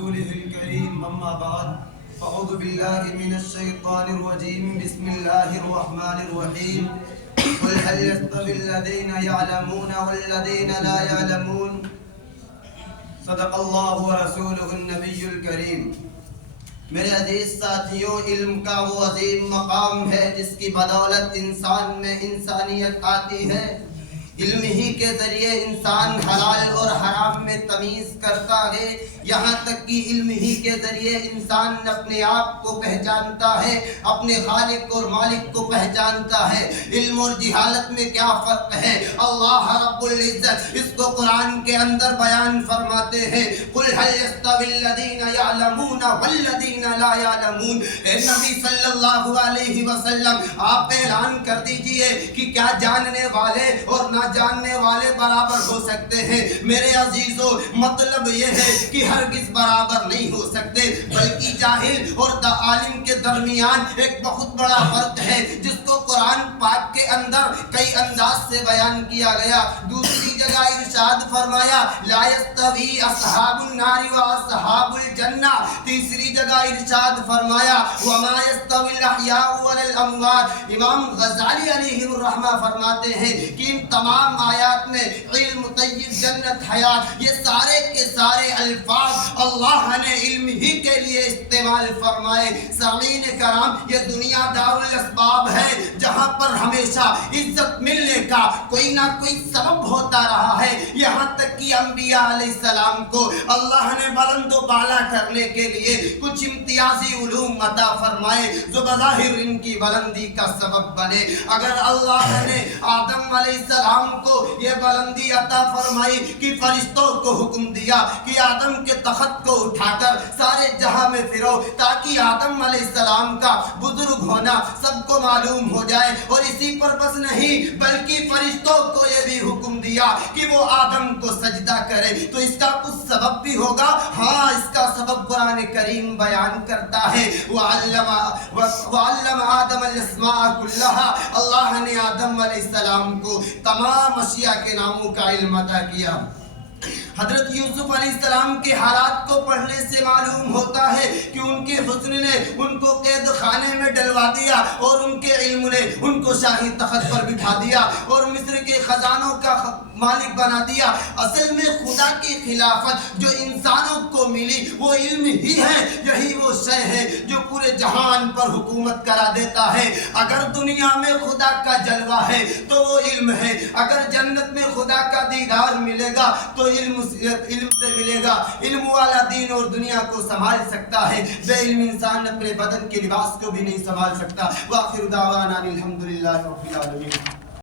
رسوله الكريم أما بعد أعوذ بالله من الشيطان الرجيم بسم الله الرحمن الرحيم قل هل يستوي الذين يعلمون والذين لا يعلمون صدق الله ورسوله النبي الكريم۔ میرے عزیز ساتھیوں، علم کا وہ عظیم مقام ہے جس کی بدولت انسان میں انسانیت آتی ہے۔ علم ہی کے ذریعے انسان حلال اور حرام میں تمیز کرتا ہے، یہاں تک کہ علم ہی کے ذریعے انسان اپنے آپ کو پہچانتا ہے، اپنے خالق اور مالک کو پہچانتا ہے۔ علم اور جہالت میں کیا فرق ہے؟ اللہ رب العزت اس کو قرآن کے اندر بیان فرماتے ہیں، قل هل يستوي الذين يعلمون والذين لا يعلمون۔ اے نبی صلی اللہ علیہ وسلم، آپ اعلان کر دیجئے کہ کیا جاننے والے اور نہ جاننے والے برابر ہو سکتے ہیں؟ میرے عزیزو، مطلب یہ ہے کہ ہرگز برابر نہیں ہو سکتے، بلکہ جاہل اور عالم کے درمیان ایک بہت بڑا فرق ہے جس کو قرآن پاک کے اندر کئی انداز سے بیان کیا گیا۔ دوسری جگہ ارشاد فرمایا لا یستوی اصحاب النار و اصحاب الجنہ۔ تیسری جگہ ارشاد فرمایا وما یستوی الاحیاء ولا الاموات۔ امام غزالی علیہ الرحمہ فرماتے ہیں کہ ان تمام آیات میں علم، طیب، جنت، حیات، یہ سارے کے سارے الفاظ اللہ نے علم ہی کے لیے استعمال فرمائے۔ سامعین کرام، یہ دنیا دار الاسباب ہے جہاں پر ہمیشہ عزت ملنے کا کوئی نہ کوئی سبب ہوتا رہا ہے، یہاں تک کہ انبیاء علیہ السلام کو اللہ نے بلند و بالا کرنے کے لیے کچھ امتیازی علوم عطا فرمائے جو بظاہر ان کی بلندی کا سبب بنے۔ اگر اللہ نے آدم علیہ السلام کو یہ بلندی عطا فرمائی کہ فرشتوں کو حکم دیا کہ آدم کے تخت کو اٹھا کر سارے جہاں میں پھرو تاکہ آدم علیہ السلام کا بزرگ ہونا سب کو معلوم ہو جائے، اور اسی پر بس نہیں بلکہ فرشتوں کو یہ بھی حکم دیا کہ وہ آدم کو سجدہ کرے، تو اس کا کچھ سبب بھی ہوگا۔ ہاں، اس کا سبب قرآن کریم بیان کرتا ہے وَعَلَّمَ آدَمَ الْأَسْمَاءَ كُلَّهَا۔ اللہ نے آدم علیہ السلام کو تمام اشیاء کے ناموں کا علم عطا کیا۔ حضرت یوسف علیہ السلام کے حالات کو پڑھنے سے معلوم ہوتا ہے کہ ان کے حسن نے ان کو قید خانے میں ڈلوا دیا اور ان کے علم نے ان کو شاہی تخت پر بٹھا دیا اور مصر کے خزانوں کا مالک بنا دیا۔ اصل میں خدا کی خلافت جو انسانوں کو ملی وہ علم ہی ہے، یہی وہ شے ہے جو پورے جہان پر حکومت کرا دیتا ہے۔ اگر دنیا میں خدا کا جلوہ ہے تو وہ علم ہے، اگر جنت میں خدا کا دیدار ملے گا تو علم سے ملے گا۔ علم والا دین اور دنیا کو سنبھال سکتا ہے، بے علم انسان اپنے بدن کے لباس کو بھی نہیں سنبھال سکتا۔ وآخر دعوانا الحمدللہ رب العالمین۔